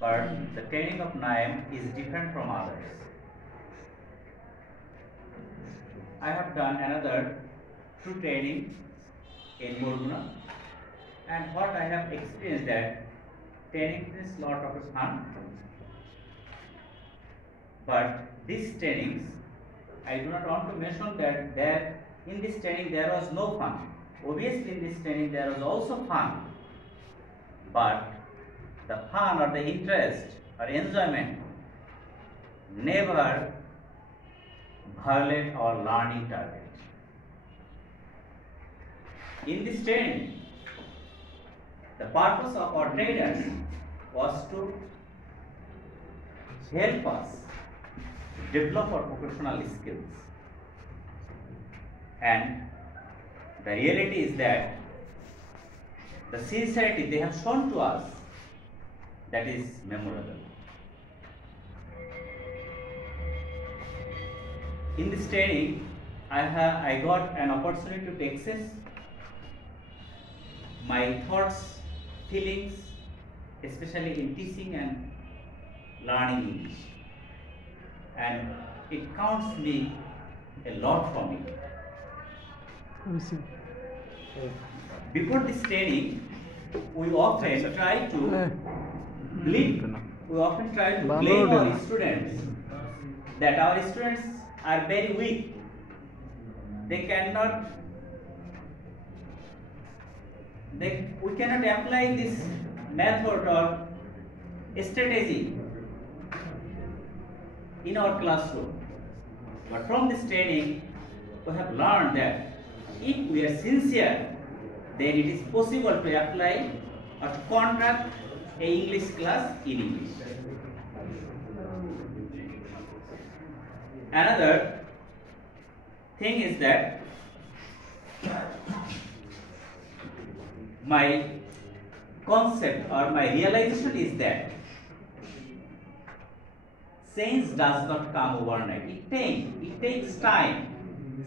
but the training of NIM is different from others. I have done another 2 training in Morguna, and what I have experienced that training is lot of fun, but these trainings, I do not want to mention that in this training there was no fun. Obviously in this training there was also fun, but the fun or the interest or enjoyment never violate our learning target. In this training, the purpose of our trainers was to help us develop our professional skills, and the reality is that the sincerity they have shown to us, that is memorable. In this training, I got an opportunity to access my thoughts, feelings, especially in teaching and learning English, and it counts me a lot for me. Before this training, we often try to blame our students that our students are very weak. We cannot apply this method or strategy in our classroom. But from this training, we have learned that if we are sincere, then it is possible to apply or to conduct an English class in English. Another thing is that my concept or my realization is that change does not come overnight. It takes time.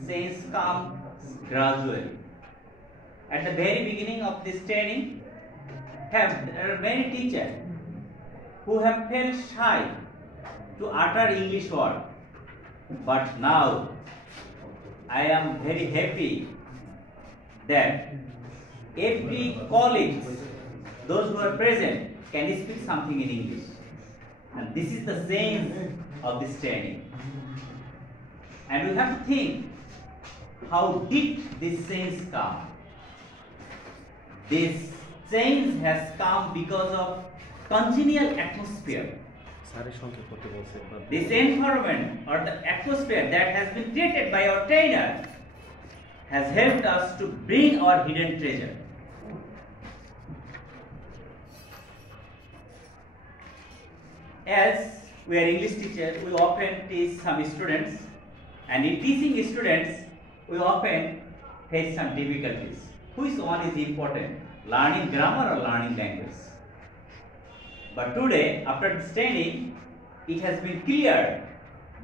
Change comes gradually. At the very beginning of this training, there are many teachers who have felt shy to utter English word. But now, I am very happy that every colleague, those who are present, can speak something in English. And this is the sense of this training. And we have to think, how did this change come? This change has come because of congenial atmosphere. This environment or the atmosphere that has been created by our trainer has helped us to bring our hidden treasure. As we are English teachers, we often teach some students, and in teaching students, we often face some difficulties. Which one is important? Learning grammar or learning language? But today, after this training, it has been clear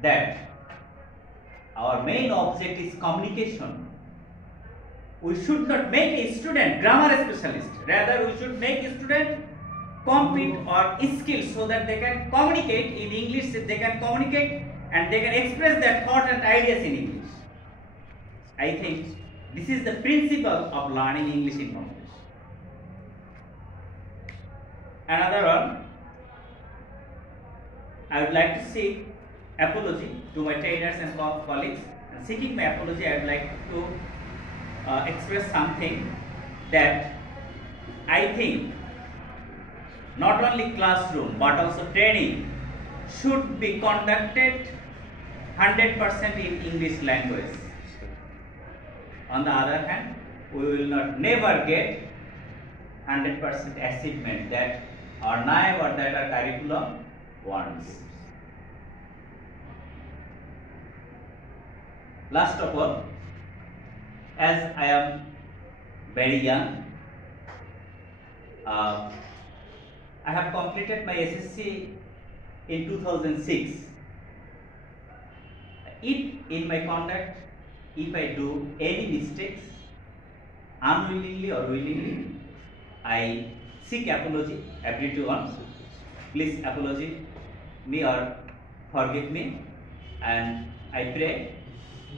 that our main object is communication. We should not make a student grammar specialist. Rather, we should make a student competent or skilled so that they can communicate in English, they can communicate and they can express their thoughts and ideas in English. I think this is the principle of learning English in English. Another one, I would like to seek apology to my trainers and colleagues. And seeking my apology, I would like to express something that I think not only classroom but also training should be conducted 100% in English language. On the other hand, we will never get 100% achievement that our NIM or that our curriculum wants. Last of all, as I am very young, I have completed my SSC in 2006. If in my conduct, if I do any mistakes, unwillingly or willingly, I seek apology everyone. please apologize me or forgive me. And I pray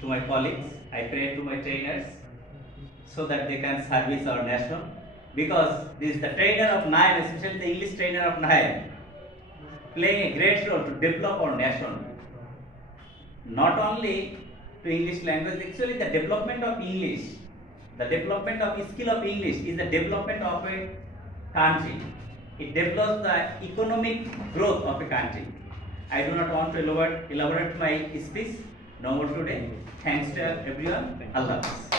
to my colleagues, I pray to my trainers, so that they can service our nation, because this is the trainer of NIME, especially the English trainer of NIME, playing a great role to develop our nation. Not only to English language, actually the development of English, the development of skill of English is the development of a country. It develops the economic growth of a country. I do not want to elaborate my speech no more today. Thanks to everyone. Allah Hafiz.